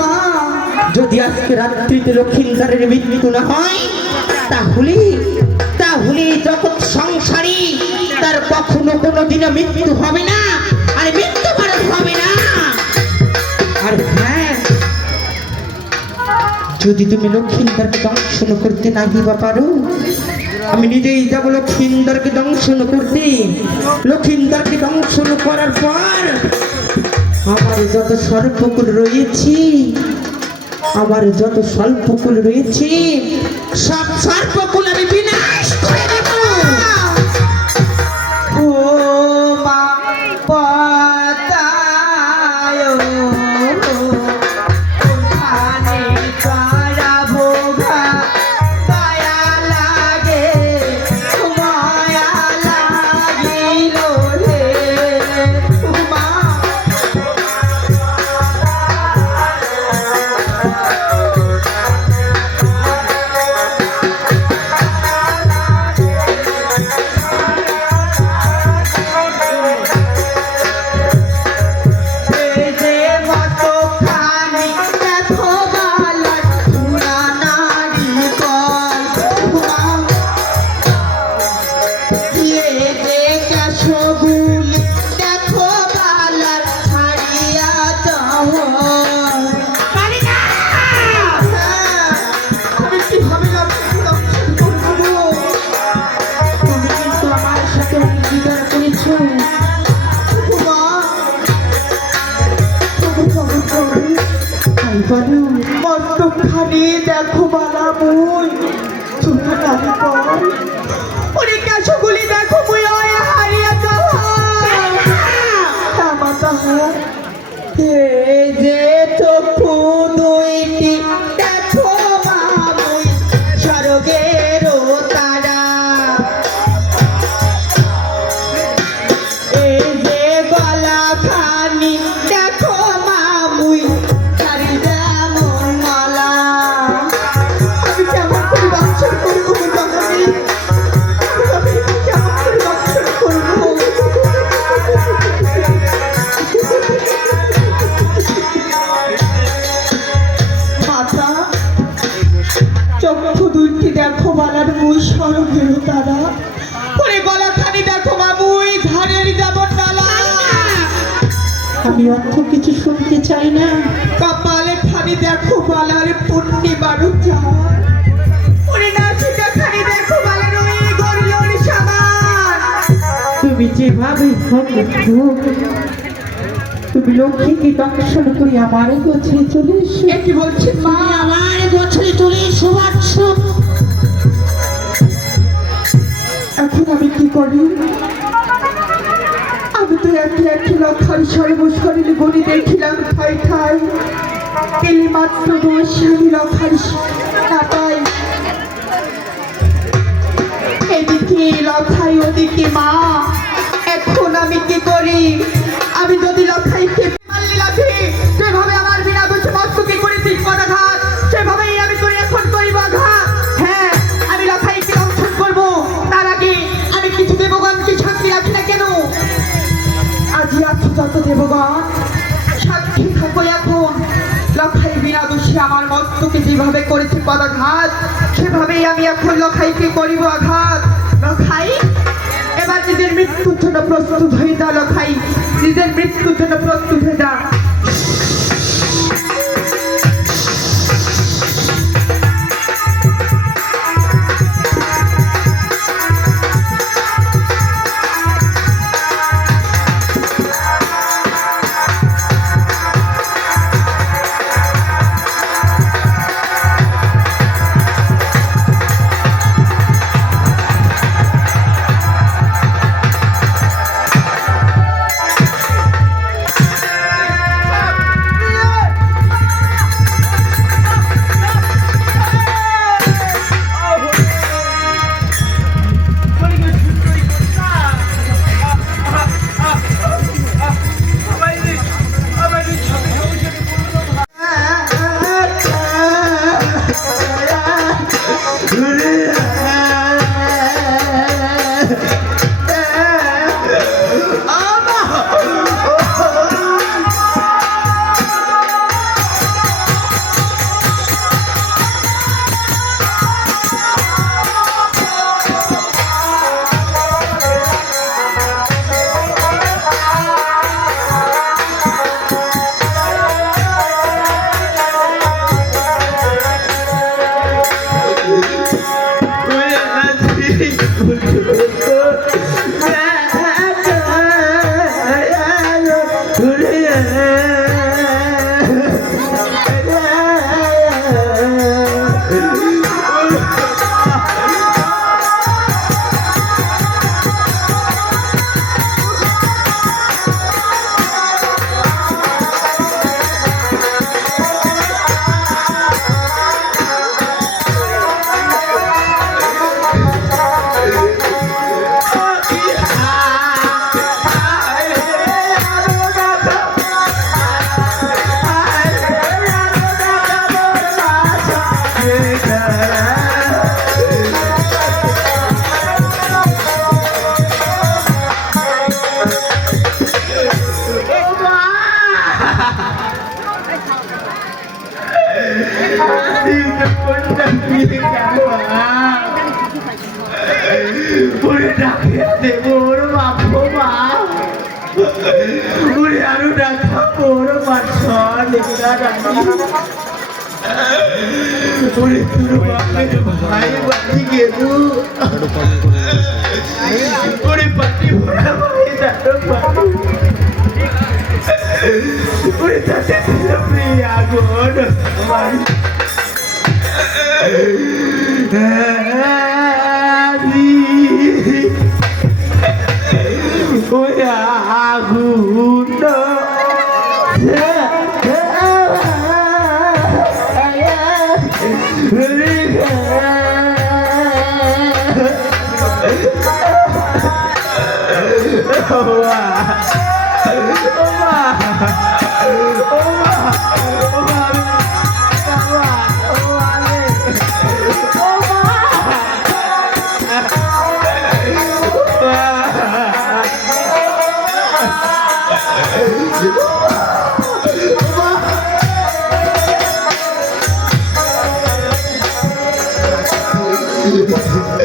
মা, যদি আজকে রাত্রিতে লক্ষিন্দরের মৃত্যু না হয় তাহলে তাহলে জগৎ সংসারী তার কখনো কোনোদিনও মৃত্যু হবে না, আর মৃত্যুবরণ হবে না। আর হ্যাঁ, যদি তুমি লক্ষিন্দরকে দংশন করতে না দিবা পারো, আমি নিজেই যাবো লক্ষিন্দরকে দংশন করতে। লক্ষিন্দরকে দংশন করার পর আমার যত সর্পকুল রয়েছে, আমার যত স্বল্পকুল রয়েছে, সব সর্পকুল আমি বিনাশ করে দেব। ও মা পাতায় ওখানে কারাবো ঘা, দয়া লাগে মায়া লাগিল রে। মা মস্তখানি দেখো বালা মুই চুলখানি কর, ওরে কাশগুলি দেখো মুই ওই হারিয়া যাও। মাতা এই যে চক্ষু দুইটি দেখো মা মুই স্বর্গের তারা, এই যে গলা খানি দেখো মা মুই চারি যেমন মালা। আমি কেমন করে দংশন করবো জগতে, আমি কেমন করে দংশন করবো? মাতা চক্ষু দুইটি দেখো বালার মুই স্বর্গের তারা, ওরে গলা খানি দেখো মা মুই ঝাড়ের যেমন ডালা। আমি অর্থ কিছু শুনতে চাই না, কপালে খানি দেখো বালার পূর্ণিমার চাঁদ, ওরে নাচিটা খানি দেখো বালার ওই গরিয়র সামান। তুমি যেভাবে হোক তুমি লক্ষ্মীকে দংশন করে আমার গোছরে চলে এসো। কি বলছেন মা? আমার গোছরে চলে এসো বাচ্চ। এখন আমি কি করি? আমি তো একটি লক্ষার সর্বশরীরে গড়ি দেখিলাম ঠাই ঠাই, পেলে মাত্র বসে আমি লক্ষার না পাই। এদিকে লক্ষাই ওদিকে মা, এখন আমি কি করি? আমি যদি লক্ষাইকে মারলি লাঠি, যেভাবে আমার বিনা দোষে মস্তকে করেছিস পদাঘাত, সেভাবেই আমি করি এখন করিব আঘাত। হ্যাঁ, আমি লক্ষাইকে দংশন করবো, তার আগে আমি কিছু দেবগণকে সাক্ষী রাখি না কেন? আজি আছো যত দেবগণ সাক্ষী থাকো এখন। লক্ষাই বিনা দোষে আমার মস্তকে যেভাবে করেছে পদাঘাত, সেভাবেই আমি এখন লক্ষাইকে করিব আঘাত। লক্ষাই এবার নিজের মৃত্যুর জন্য প্রস্তুত হয়ে যা। লক্ষাই নিজের মৃত্যুর জন্য প্রস্তুত হয়ে যা। কোনটা দিয়ে কেন ওরে ডাকে দেব ওর বাপু মা ওরে আরো ডাকা ওর মাছ ওরে তোর বাপের ভাই বাড়ি গেল ওরে পাটি ভরা ভাই দাঁড়ো বাবু ওরে তাতে ছিল প্রিয় আগুন ওই আগুন Oh,